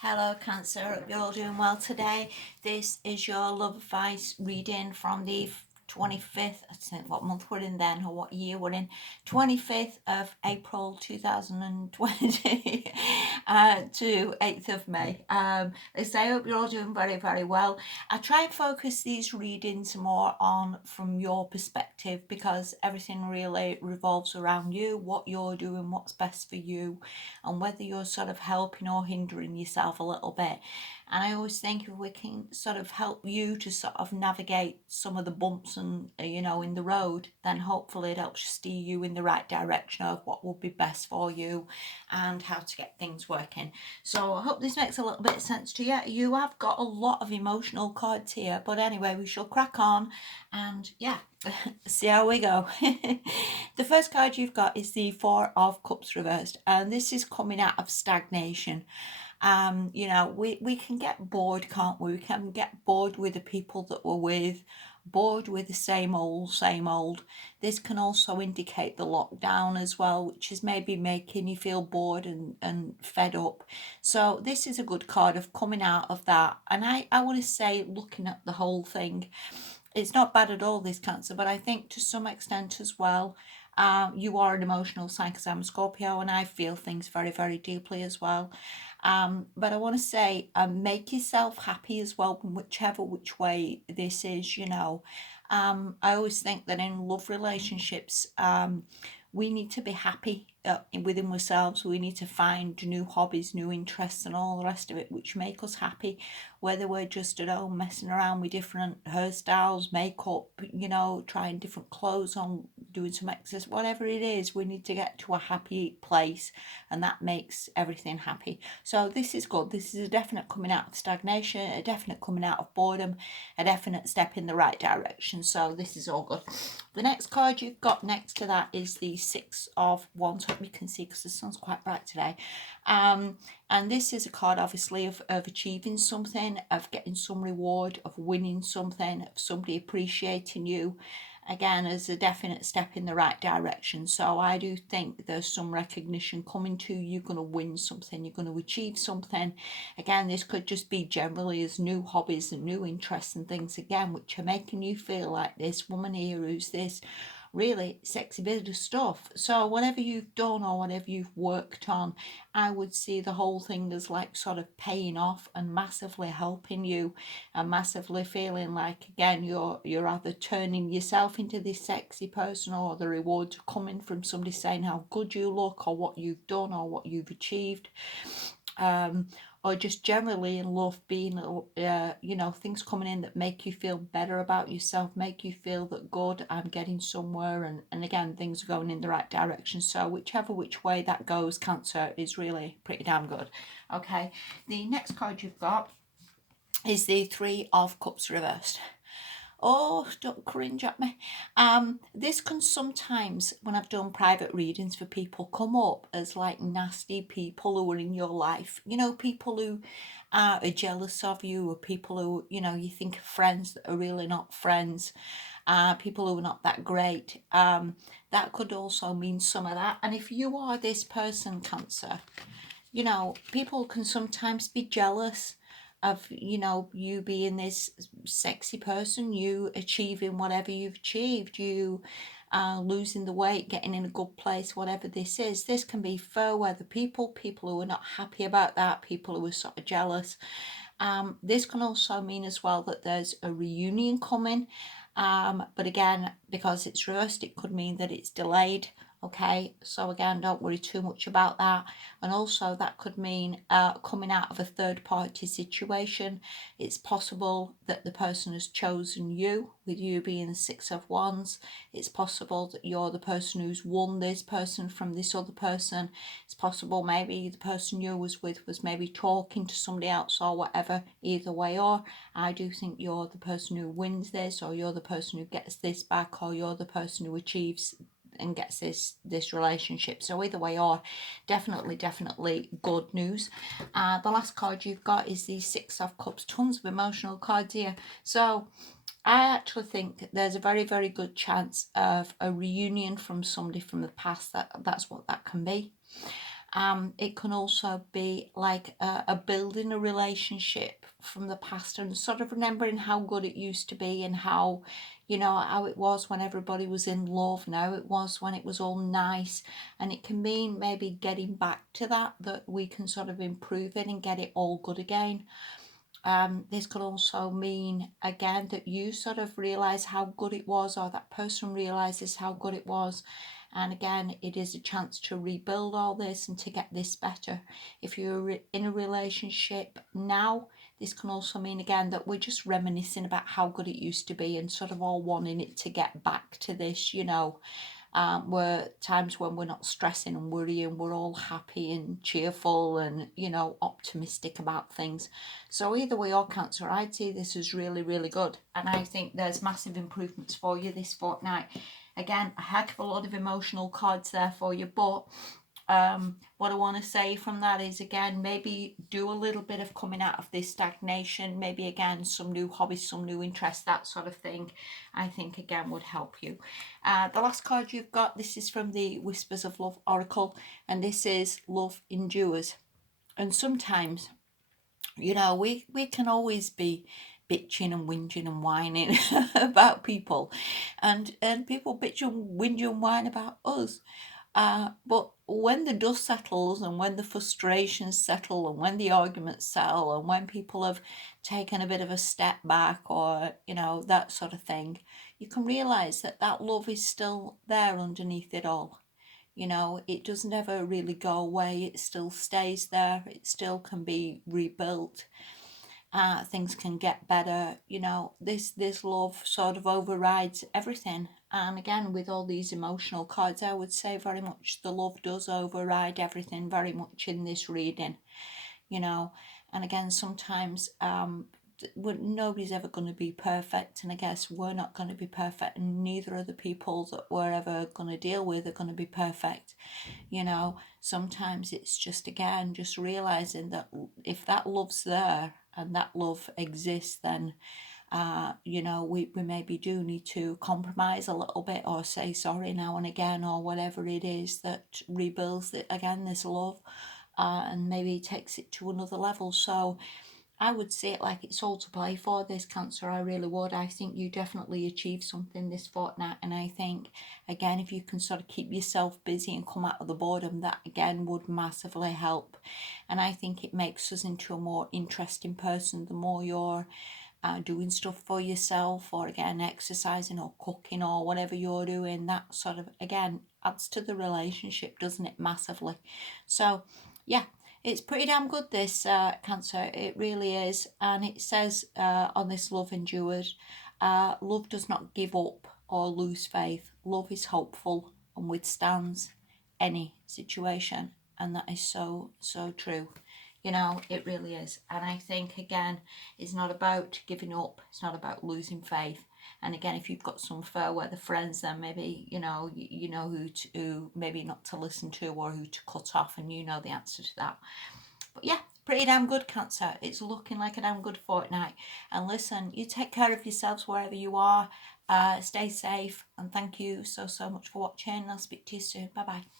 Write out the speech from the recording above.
Hello, Cancer. Hope you're all doing well today. This is your love advice reading from the 25th, I think what month we're in then, or what year we're in, 25th of April 2020 to 8th of May. I hope you're all doing very, very well. I try and focus these readings more on from your perspective because everything really revolves around you, what you're doing, what's best for you, and whether you're sort of helping or hindering yourself a little bit. And I always think if we can sort of help you to sort of navigate some of the bumps and in the road, then hopefully it helps steer you in the right direction of what will be best for you and how to get things working. So I hope this makes a little bit of sense to you. You have got a lot of emotional cards here, but anyway, we shall crack on and yeah, see how we go. The first card you've got is the Four of Cups reversed, and this is coming out of stagnation. We can get bored, can't we? We can get bored with the people that we're with, bored with the same old, same old. This can also indicate the lockdown as well, which is maybe making you feel bored and fed up. So this is a good card of coming out of that. And I want to say, looking at the whole thing, it's not bad at all, this Cancer, but I think to some extent as well, you are an emotional sign because I'm a Scorpio and I feel things very, very deeply as well. But I want to say, make yourself happy as well, whichever which way this is. I always think that in love relationships, we need to be happy within ourselves. We need to find new hobbies, new interests, and all the rest of it, which make us happy. Whether we're just at home messing around with different hairstyles, makeup, trying different clothes on, doing some exercise, whatever it is, we need to get to a happy place, and that makes everything happy. So this is good. This is a definite coming out of stagnation, a definite coming out of boredom, a definite step in the right direction. So this is all good. The next card you've got next to that is the Six of Wands. Hope you can see because the sun's quite bright today. And this is a card, obviously, of achieving something, of getting some reward, of winning something, of somebody appreciating you. Again, as a definite step in the right direction. So I do think there's some recognition coming to you. You're going to win something. You're going to achieve something. Again, this could just be generally as new hobbies and new interests and things, again, which are making you feel like this woman here who's this really sexy bit of stuff. So whatever you've done or whatever you've worked on, I would see the whole thing as like sort of paying off and massively helping you, and massively feeling like, again, you're either turning yourself into this sexy person, or the rewards are coming from somebody saying how good you look or what you've done or what you've achieved. Or just generally in love, being, things coming in that make you feel better about yourself, make you feel that good, I'm getting somewhere, and again, things are going in the right direction. So whichever which way that goes, Cancer, is really pretty damn good. Okay, the next card you've got is the Three of Cups reversed. Oh, don't cringe at me. This can sometimes, when I've done private readings for people, come up as like nasty people who are in your life. People who are jealous of you, or people who, you think are friends that are really not friends, people who are not that great. That could also mean some of that. And if you are this person, Cancer, people can sometimes be jealous of you being this sexy person, you achieving whatever you've achieved, you losing the weight, getting in a good place, whatever this can be fair weather people who are not happy about that, people who are sort of jealous. This can also mean as well that there's a reunion coming, but again, because it's reversed, it could mean that it's delayed. Okay, so again, don't worry too much about that. And also, that could mean coming out of a third party situation. It's possible that the person has chosen you, with you being the Six of Wands. It's possible that you're the person who's won this person from this other person. It's possible maybe the person you was with was maybe talking to somebody else or whatever. Either way, or I do think you're the person who wins this, or you're the person who gets this back, or you're the person who achieves and gets this relationship. So either way, or definitely good news. The last card you've got is the Six of Cups. Tons of emotional cards here. So I actually think there's a very, very good chance of a reunion from somebody from the past. That's what that can be. It can also be like a building a relationship from the past and sort of remembering how good it used to be and how, how it was when everybody was in love, now it was when it was all nice. And it can mean maybe getting back to that we can sort of improve it and get it all good again. This could also mean again that you sort of realize how good it was, or that person realizes how good it was. And again, it is a chance to rebuild all this and to get this better. If you're in a relationship now, this can also mean again that we're just reminiscing about how good it used to be and sort of all wanting it to get back to this, where times when we're not stressing and worrying, we're all happy and cheerful and, optimistic about things. So either way, or Cancer, I'd say this is really, really good. And I think there's massive improvements for you this fortnight. Again, a heck of a lot of emotional cards there for you, but what I want to say from that is, again, maybe do a little bit of coming out of this stagnation, maybe again some new hobbies, some new interests, that sort of thing, I think again would help you. The last card you've got, this is from the Whispers of Love Oracle, and this is Love Endures. And sometimes, we can always be bitching and whinging and whining about people, and people bitch and whinge and whine about us. But when the dust settles and when the frustrations settle and when the arguments settle and when people have taken a bit of a step back, or, that sort of thing, you can realize that that love is still there underneath it all. It doesn't ever really go away. It still stays there. It still can be rebuilt. Things can get better. This love sort of overrides everything. And again, with all these emotional cards, I would say very much the love does override everything very much in this reading. And again, sometimes nobody's ever going to be perfect, and I guess we're not going to be perfect, and neither are the people that we're ever going to deal with are going to be perfect. Sometimes it's just, again, just realizing that if that love's there and that love exists, then we maybe do need to compromise a little bit, or say sorry now and again, or whatever it is that rebuilds again this love, and maybe takes it to another level. So I would say it like it's all to play for, this Cancer. I really would. I think you definitely achieve something this fortnight, and I think, again, if you can sort of keep yourself busy and come out of the boredom, that again would massively help. And I think it makes us into a more interesting person the more you're doing stuff for yourself, or again exercising or cooking or whatever you're doing. That sort of, again, adds to the relationship, doesn't it, massively. So yeah, it's pretty damn good, this Cancer. It really is. And it says on this Love Endures, love does not give up or lose faith. Love is hopeful and withstands any situation. And that is so, so true. It really is. And I think, again, it's not about giving up. It's not about losing faith. And again, if you've got some fair weather friends, then maybe, you know who maybe not to listen to, or who to cut off, and you know the answer to that. But yeah, pretty damn good, Cancer. It's looking like a damn good fortnight. And listen, you take care of yourselves wherever you are. Stay safe, and thank you so, so much for watching. I'll speak to you soon. Bye-bye.